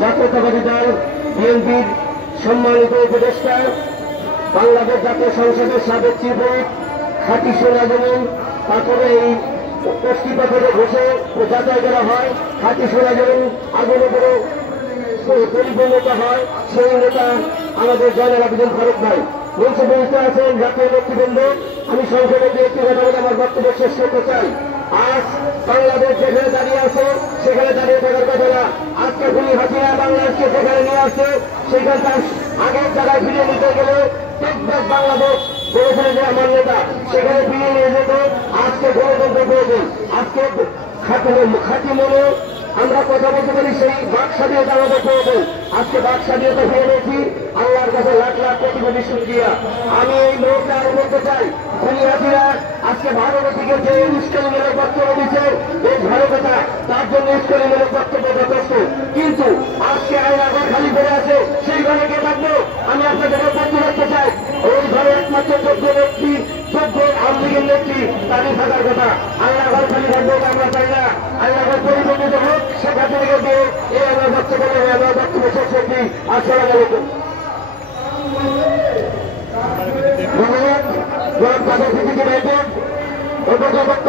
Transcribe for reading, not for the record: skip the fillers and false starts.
জাতীয়তাবাদী দল বিএনপির সম্মানিত উপদেষ্টা, বাংলাদেশ জাতীয় সংসদের সাবেক চিফ হুইপ, খাঁটি সোনা যেমন তারপরে এই কষ্টি পাথরে বসে যাচাই করা হয়, খাঁটি সোনা যেমন আগুনে করে পরিপূর্ণতা হয়, সেই নেতা আমাদের জয়নাল আবেদীন ফারুক ভাই মঞ্চে বলতে আছেন। জাতীয় নেতৃবৃন্দ, আমি সংসদে যে একটি কথা বলে আমার বক্তব্য শেষ করতে চাই। আজ বাংলাদেশ যেখানে দাঁড়িয়ে আছে সেখানে দাঁড়িয়ে থাকার কথা না। আজকে খুনি হাসিনা বাংলাদেশকে যেখানে নিয়ে আসছে সেখানকার আগের জায়গায় ফিরিয়ে নিতে গেলে টেকবাক বাংলাদেশ বলেছিল যে আমার নেতা সেখানে ফিরিয়ে নিয়ে যেত। আজকে গণতন্ত্র প্রয়োজন। আজকে খাঁটি মনে আমরা কথা বলতে পারি, সেই বাক স্বাধীনতা আমাদের প্রয়োজন। আজকে বাক স্বাধীনতা ফিরে পেয়েছি, আল্লাহর কাছে লাখ লাখ কোটি কোটি শুকরিয়া। আমি এই মুহূর্তে আরো বলতে চাই, খুনি হাসিনা আজকে ভারতের দিকে যে উস্কানিমূলক বক্তব্য দিচ্ছে, এই ভারতটা তার জন্য উস্কানিমূলক বক্তব্য যথেষ্ট। কিন্তু আজকে আয়নাঘর খালি করে আছে, সেই ঘরে কে থাকবো? আমি আপনাদের বক্তব্য রাখতে চাই, ওই ঘরে একমাত্র যোগ্য ব্যক্তি, যোগ্য আওয়ামী লীগের নেত্রী তাদের থাকার কথা। আয়নাঘর খালি থাকবো আমরা চাই না। আয়নাঘর পরিবর্তিত হোক, সেখান থেকে দিয়ে এই আমার বক্তব্য আমার বক্তব্য শেষ করছি। আসসালামু আলাইকুম। ধন্যবাদ।